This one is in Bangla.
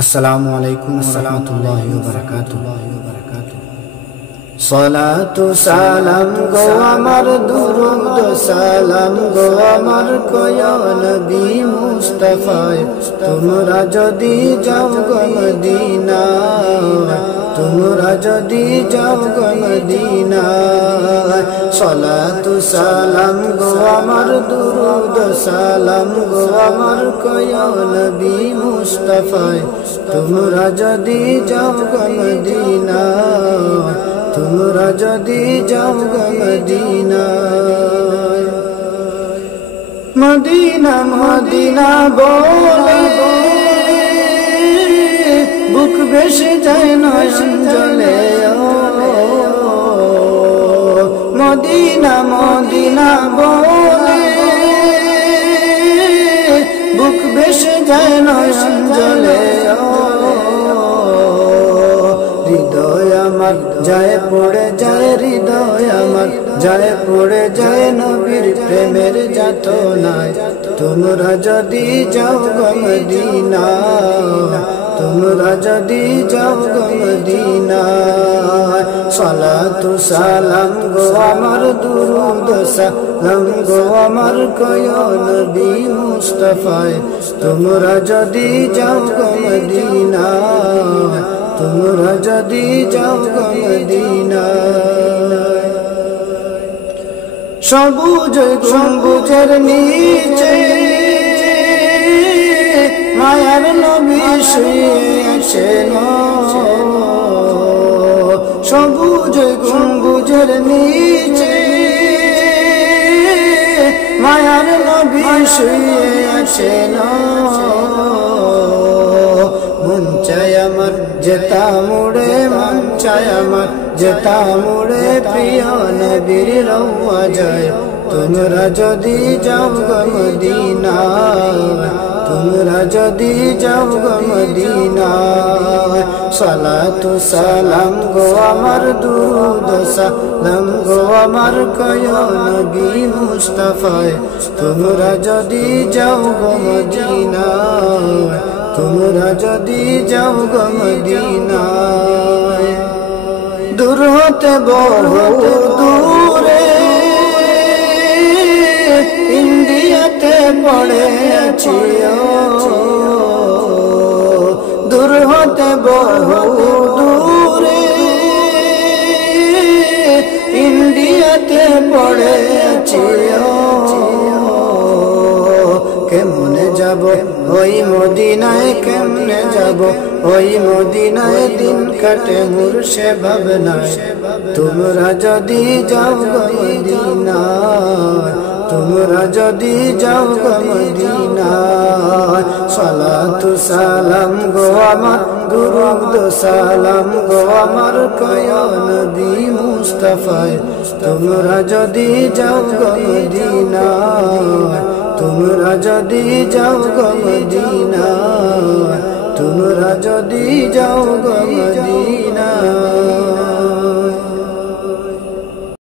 আসসালামু আলাইকুম ওয়া বারাকাতুহু। সালাতু সালাম গো আমার দুরুদ সালাম গো আমার কয়া নবী মুস্তাফায়, তোমরা যদি যাও গো মদিনা, তোমরা যদি যাও গো মদিনা। সালাতু সালাম গো আমার দুরুদ সালাম গো আমার কয়া নবী মুস্তাফায়, তোমরা যদি যাও গো মদিনা, তোমরা যদি যাও গো মদিনা। মদিনা মদিনা বলে বুক ভেসে যায় নয়ন জলে, মদিনা মদিনা বলে বুক ভেসে যায় নয়ন জলে। হৃদয় আমার যায় পড়ে যায়, হৃদয় আমার যায় পড়ে যায় নবীর প্রেমের যাতনায়, তোমরা যদি যাও গো মদিনা, তোমরা যদি যাও গো মদিনা। সালাতু সালাম গো আমার দুরুদ সালাম গো আমার কয়া নবী মুস্তাফায়, তোমরা যদি যাও গো মদিনা, তোমরা যদি যাও গো মদিনা। সবুজ গম্বুজের নিচে মায়ার নবী শুয়ে আছেন, সবুজ গম্বুজের নিচে মায়ার নবী শুয়ে আছেন। মন চায় আমার যেতাম উড়ে, মন চায় আমার যেতাম উড়ে প্রিয় নবীর রওয়া যায়, তোমরা যদি যাও গো মদিনা, তোমরা যদি যাও গো মদিনা। সালাতু সালাম গো আমার দুরুদ সালাম গো আমার কয়া নবী মুস্তাফায়, তোমরা যদি যাও গো মদিনা, তোমরা যদি যাও গো মদিনা। দূর হতে বহু দূরে ইন্ডিয়াতে পড়ে আছি, দূর হতে বহু দূরে ইন্ডিয়াতে পড়ে আছি। কেমনে যাব ওই মদিনায়, কেমনে যাব ওই মদিনায়, দিন কাটে মোর সে ভাবনায়, তোমরা যদি যাও গো মদিনা, তোমরা যদি যাও গো মদিনা। সালাতু সালাম গো আমার দুরুদ সালাম গো আমার কয়া নবী মুস্তাফায়, তোমরা যদি যাও গো মদিনা, তোমরা যদি যাও গো মদিনা, তোমরা যদি যাও গো মদিনা।